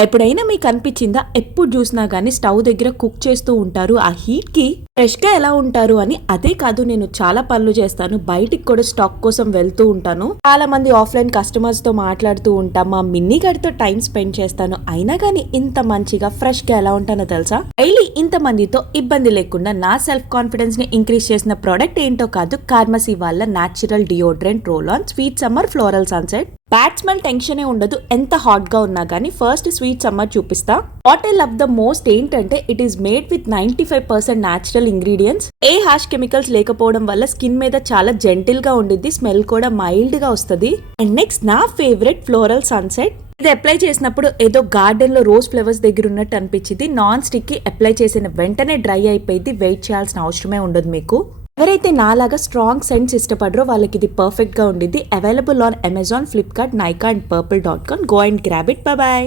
ఎప్పుడైనా మీకు అనిపించిందా ఎప్పుడు చూసినా గానీ స్టవ్ దగ్గర కుక్ చేస్తూ ఉంటారు, ఆ హీట్ కి ఫ్రెష్ గా ఎలా ఉంటారు అని? అదే కాదు, నేను చాలా పనులు చేస్తాను, బయటికి కూడా స్టాక్ కోసం వెళ్తూ ఉంటాను, చాలా మంది ఆఫ్లైన్ కస్టమర్స్ తో మాట్లాడుతూ ఉంటాం, మా మిన్నీ గడితో టైం స్పెండ్ చేస్తాను, అయినా గానీ ఇంత మంచిగా ఫ్రెష్ గా ఎలా ఉంటానో తెలుసా? డైలీ ఇంత మందితో ఇబ్బంది లేకుండా నా సెల్ఫ్ కాన్ఫిడెన్స్ ని ఇంక్రీజ్ చేసిన ప్రోడక్ట్ ఏంటో కాదు, కార్మసీ వాళ్ళ natural deodorant roll on sweet summer floral sunset. Bad smell టెన్షనే ఉండదు ఎంత హాట్ గా ఉన్నా గానీ. ఫస్ట్ స్వీట్ సమ్మర్ చూపిస్తా. What I love the most ఏంటంటే it is made with 95% natural ingredients. ఏ హాష్ కెమికల్స్ లేకపోవడం వల్ల స్కిన్ మీద చాలా జెంటిల్ గా ఉండిద్ది, స్మెల్ కూడా మైల్డ్ గా వస్తుంది. అండ్ నెక్స్ట్ నా ఫేవరెట్ ఫ్లోరల్ సన్సెట్. ఇది అప్లై చేసినప్పుడు ఏదో గార్డెన్ లో రోజ్ ఫ్లవర్స్ దగ్గర ఉన్నట్టు అనిపించింది. నాన్ స్టిక్ కి అప్లై చేసిన వెంటనే డ్రై అయిపోయింది, వెయిట్ చేయాల్సిన అవసరమే ఉండదు మీకు. ఎవరైతే నాలాగా స్ట్రాంగ్ సెంట్స్ ఇష్టపడరో వాళ్ళకి ఇది పర్ఫెక్ట్ గా ఉండిద్ది. Available on Amazon, Flipkart, Nykaa and purple.com. Go and grab it. Bye bye.